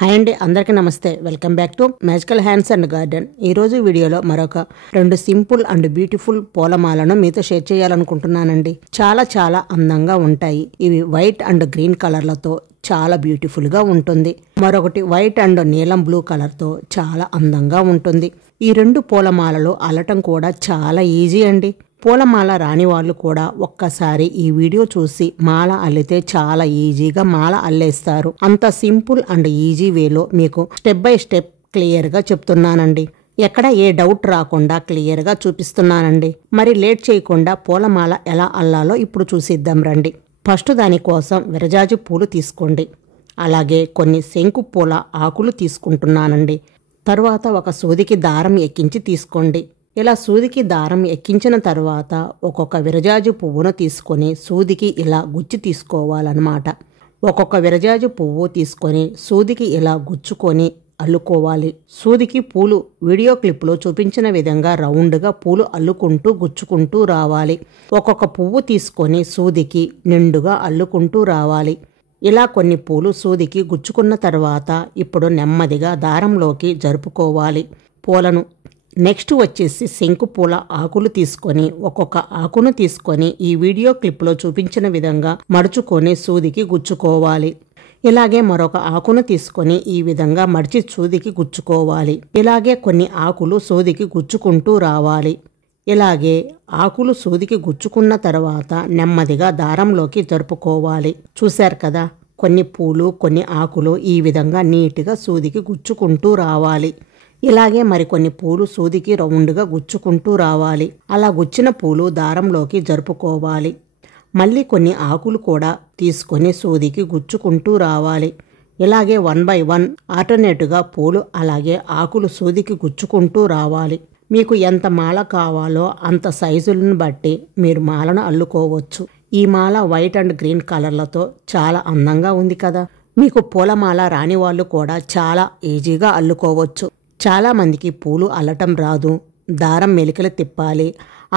Hi అండి, అందరికీ నమస్తే. Welcome back to magical hands and garden. ఈరోజు వీడియోలో మరొక 2 సింపుల్ అండ్ బ్యూటిఫుల్ పూలమాలను మీతో షేర్ చేయాలనుకుంటున్నానండి. చాలా అందంగా ఉంటాయి. ఇవి వైట్ అండ్ గ్రీన్ కలర్లతో చాలా బ్యూటిఫుల్ గా ఉంటుంది. మరొకటి వైట్ అండ్ నీలం బ్లూ కలర్ తో చాలా అందంగా ఉంటుంది. ఈ 2 పూలమాలలు అల్లటం కూడా చాలా ఈజీ అండి. పూలమాల రాని వాళ్ళు కూడా ఒక్కసారి ఈ వీడియో చూసి మాల అల్లితే చాలా ఈజీగా మాల అల్లేస్తారు. అంత సింపుల్ అండ్ ఈజీ వేలో మీకు స్టెప్ బై స్టెప్ క్లియర్ గా చెప్తున్నానండి. ఎక్కడ ఏ డౌట్ రాకుండా క్లియర్ గా చూపిస్తున్నానండి. మరి లేట్ చేయకుండా పూలమాల ఎలా అల్లాలో ఇప్పుడు చూసిద్దాం రండి. ఫస్ట్ దానికోసం విరజాజి పూలు తీసుకోండి. అలాగే కొన్ని శంకు పూల ఆకులు తీసుకుంటున్నానండి. తర్వాత ఒక సూదికి దారం ఎక్కించి తీసుకోండి. ఇలా సూదికి దారం ఎక్కించిన తర్వాత ఒక్కొక్క విరజాజి పువ్వును తీసుకొని సూదికి ఇలా గుచ్చి తీసుకోవాలన్నమాట. ఒక్కొక్క విరజాజి పువ్వు తీసుకొని సూదికి ఇలా గుచ్చుకొని అల్లుకోవాలి. సూదికి పూలు వీడియో క్లిప్లో చూపించిన విధంగా రౌండ్గా పూలు అల్లుకుంటూ గుచ్చుకుంటూ రావాలి. ఒక్కొక్క పువ్వు తీసుకొని సూదికి నిండుగా అల్లుకుంటూ రావాలి. ఇలా కొన్ని పూలు సూదికి గుచ్చుకున్న తర్వాత ఇప్పుడు నెమ్మదిగా దారంలోకి జరుపుకోవాలి పూలను. నెక్స్ట్ వచ్చేసి శంకు పూల ఆకులు తీసుకొని ఒక్కొక్క ఆకును తీసుకొని ఈ వీడియో క్లిప్లో చూపించిన విధంగా మడుచుకొని సూదికి గుచ్చుకోవాలి. ఇలాగే మరొక ఆకును తీసుకొని ఈ విధంగా మడిచి సూదికి గుచ్చుకోవాలి. ఇలాగే కొన్ని ఆకులు సూదికి గుచ్చుకుంటూ రావాలి. ఇలాగే ఆకులు సూదికి గుచ్చుకున్న తర్వాత నెమ్మదిగా దారంలోకి జరుపుకోవాలి. చూశారు కదా, కొన్ని పూలు కొన్ని ఆకులు ఈ విధంగా నీట్గా సూదికి గుచ్చుకుంటూ రావాలి. ఇలాగే మరికొన్ని పూలు సూదికి రౌండ్గా గుచ్చుకుంటూ రావాలి. అలా గుచ్చిన పూలు దారంలోకి జరుపుకోవాలి. మళ్ళీ కొన్ని ఆకులు కూడా తీసుకొని సూదికి గుచ్చుకుంటూ రావాలి. ఇలాగే 1 by 1 ఆల్టర్నేట్గా పూలు అలాగే ఆకులు సూదికి గుచ్చుకుంటూ రావాలి. మీకు ఎంత మాల కావాలో అంత సైజులను బట్టి మీరు మాలను అల్లుకోవచ్చు. ఈ మాల వైట్ అండ్ గ్రీన్ కలర్లతో చాలా అందంగా ఉంది కదా. మీకు పూలమాల రాని వాళ్ళు కూడా చాలా ఈజీగా అల్లుకోవచ్చు. చాలా మందికి పూలు అల్లటం రాదు. దారం మెలికలు తిప్పాలి,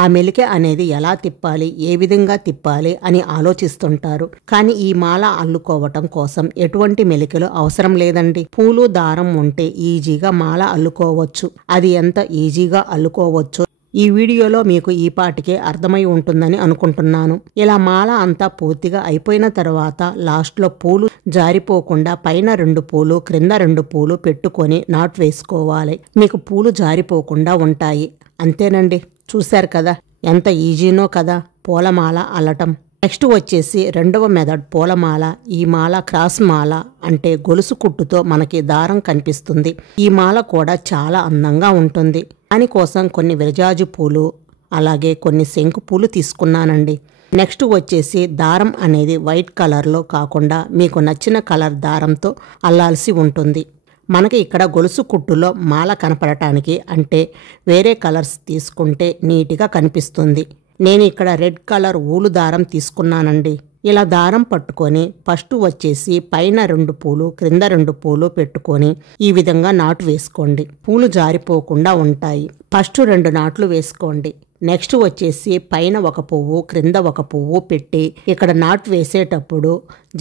ఆ మెలిక అనేది ఎలా తిప్పాలి, ఏ విధంగా తిప్పాలి అని ఆలోచిస్తుంటారు. కానీ ఈ మాల అల్లుకోవటం కోసం ఎటువంటి మెలికలు అవసరం లేదండి. పూలు దారం ఉంటే ఈజీగా మాల అల్లుకోవచ్చు. అది ఎంత ఈజీగా అల్లుకోవచ్చు ఈ వీడియోలో మీకు ఈ పాటికే అర్థమై ఉంటుందని అనుకుంటున్నాను. ఇలా మాల అంతా పూర్తిగా అయిపోయిన తర్వాత లాస్ట్లో పూలు జారిపోకుండా పైన 2 పూలు క్రింద 2 పూలు పెట్టుకొని నాటు వేసుకోవాలి. మీకు పూలు జారిపోకుండా ఉంటాయి. అంతేనండి, చూశారు కదా ఎంత ఈజీనో కదా పూలమాల అల్లటం. నెక్స్ట్ వచ్చేసి 2వ మెథడ్ పూలమాల. ఈ మాల క్రాస్ మాల అంటే గొలుసు కుట్టుతో మనకి దారం కనిపిస్తుంది. ఈ మాల కూడా చాలా అందంగా ఉంటుంది. దానికోసం కొన్ని విరజాజి పూలు అలాగే కొన్ని శంకు పూలు తీసుకున్నానండి. నెక్స్ట్ వచ్చేసి దారం అనేది వైట్ కలర్లో కాకుండా మీకు నచ్చిన కలర్ దారంతో అల్లాల్సి ఉంటుంది. మనకి ఇక్కడ గొలుసు కుట్టులో మాల కనపడటానికి అంటే వేరే కలర్స్ తీసుకుంటే నీట్గా కనిపిస్తుంది. నేను ఇక్కడ రెడ్ కలర్ ఊలు దారం తీసుకున్నానండి. ఇలా దారం పట్టుకొని ఫస్ట్ వచ్చేసి పైన 2 పూలు క్రింద 2 పూలు పెట్టుకొని ఈ విధంగా నాటు వేసుకోండి. పూలు జారిపోకుండా ఉంటాయి. ఫస్ట్ 2 నాట్లు వేసుకోండి. నెక్స్ట్ వచ్చేసి పైన 1 పువ్వు క్రింద 1 పువ్వు పెట్టి ఇక్కడ నాటు వేసేటప్పుడు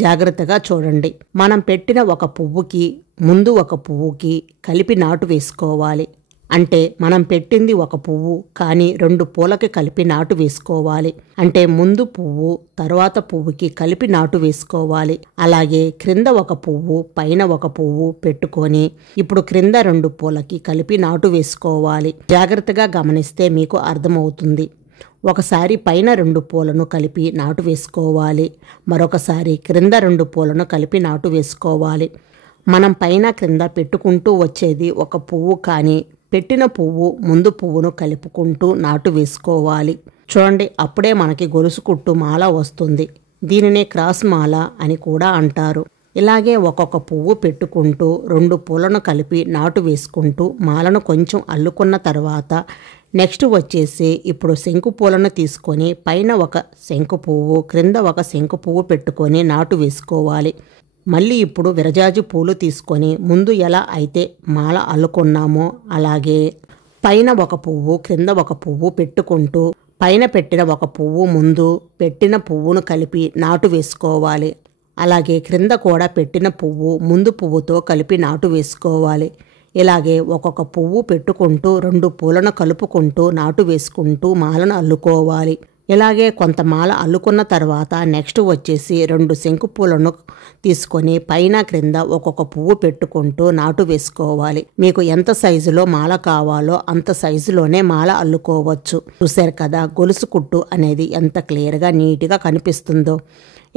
జాగ్రత్తగా చూడండి. మనం పెట్టిన 1 పువ్వుకి ముందు 1 పువ్వుకి కలిపి నాటు వేసుకోవాలి. అంటే మనం పెట్టింది 1 పువ్వు కానీ 2 పూలకి కలిపి నాటు వేసుకోవాలి. అంటే ముందు పువ్వు తర్వాత పువ్వుకి కలిపి నాటు వేసుకోవాలి. అలాగే క్రింద 1 పువ్వు పైన 1 పువ్వు పెట్టుకొని ఇప్పుడు క్రింద 2 పూలకి కలిపి నాటు వేసుకోవాలి. జాగ్రత్తగా గమనిస్తే మీకు అర్థమవుతుంది. ఒకసారి పైన 2 పూలను కలిపి నాటు వేసుకోవాలి. మరొకసారి క్రింద 2 పూలను కలిపి నాటు వేసుకోవాలి. మనం పైన క్రింద పెట్టుకుంటూ వచ్చేది 1 పువ్వు కానీ పెట్టిన పువ్వు ముందు పువ్వును కలుపుకుంటూ నాటు వేసుకోవాలి. చూడండి, అప్పుడే మనకి గొలుసు కుట్టు మాల వస్తుంది. దీనినే క్రాస్ మాల అని కూడా అంటారు. ఇలాగే ఒక్కొక్క పువ్వు పెట్టుకుంటూ 2 పూలను కలిపి నాటు వేసుకుంటూ మాలను కొంచెం అల్లుకున్న తర్వాత నెక్స్ట్ వచ్చేసి ఇప్పుడు శంకు పూలను తీసుకొని పైన 1 శంకు పువ్వు క్రింద 1 శంకు పువ్వు పెట్టుకొని నాటు వేసుకోవాలి. మళ్ళీ ఇప్పుడు విరజాజి పూలు తీసుకొని ముందు ఎలా అయితే మాల అల్లుకున్నామో అలాగే పైన 1 పువ్వు క్రింద 1 పువ్వు పెట్టుకుంటూ పైన పెట్టిన 1 పువ్వు ముందు పెట్టిన పువ్వును కలిపి నాటు వేసుకోవాలి. అలాగే క్రింద కూడా పెట్టిన పువ్వు ముందు పువ్వుతో కలిపి నాటు వేసుకోవాలి. ఇలాగే ఒక్కొక్క పువ్వు పెట్టుకుంటూ 2 పూలను కలుపుకుంటూ నాటు వేసుకుంటూ మాలను అల్లుకోవాలి. ఇలాగే కొంత మాల అల్లుకున్న తర్వాత నెక్స్ట్ వచ్చేసి 2 శంకు పూలను తీసుకొని పైన క్రింద ఒక్కొక్క పువ్వు పెట్టుకుంటూ నాటు వేసుకోవాలి. మీకు ఎంత సైజులో మాల కావాలో అంత సైజులోనే మాల అల్లుకోవచ్చు. చూశారు కదా గొలుసు కుట్టు అనేది ఎంత క్లియర్గా నీట్గా కనిపిస్తుందో.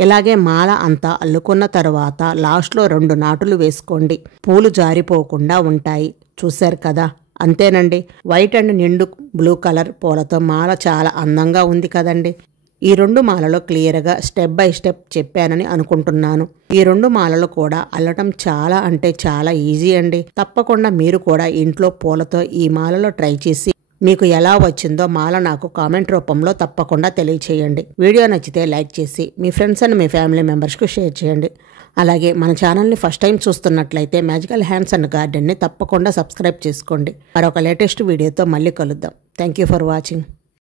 ఇలాగే మాల అంతా అల్లుకున్న తర్వాత లాస్ట్లో 2 నాటులు వేసుకోండి. పూలు జారిపోకుండా ఉంటాయి. చూశారు కదా, అంతేనండి. వైట్ అండ్ నిండు బ్లూ కలర్ పూలతో మాల చాలా అందంగా ఉంది కదండి. ఈ 2 మాలలో క్లియర్గా స్టెప్ బై స్టెప్ చెప్పానని అనుకుంటున్నాను. ఈ 2 మాలలు కూడా అల్లటం చాలా అంటే చాలా ఈజీ అండి. తప్పకుండా మీరు కూడా ఇంట్లో పూలతో ఈ మాలలో ట్రై చేసి మీకు ఎలా వచ్చిందో మాల నాకు కామెంట్ రూపంలో తప్పకుండా తెలియచేయండి. వీడియో నచ్చితే లైక్ చేసి మీ ఫ్రెండ్స్ అండ్ మీ ఫ్యామిలీ మెంబర్స్కి షేర్ చేయండి. అలాగే మన ఛానల్ని ఫస్ట్ టైం చూస్తున్నట్లయితే మ్యాజికల్ హ్యాండ్స్ అండ్ గార్డెన్ని తప్పకుండా సబ్స్క్రైబ్ చేసుకోండి. మరొక లేటెస్ట్ వీడియోతో మళ్ళీ కలుద్దాం. Thank you for watching.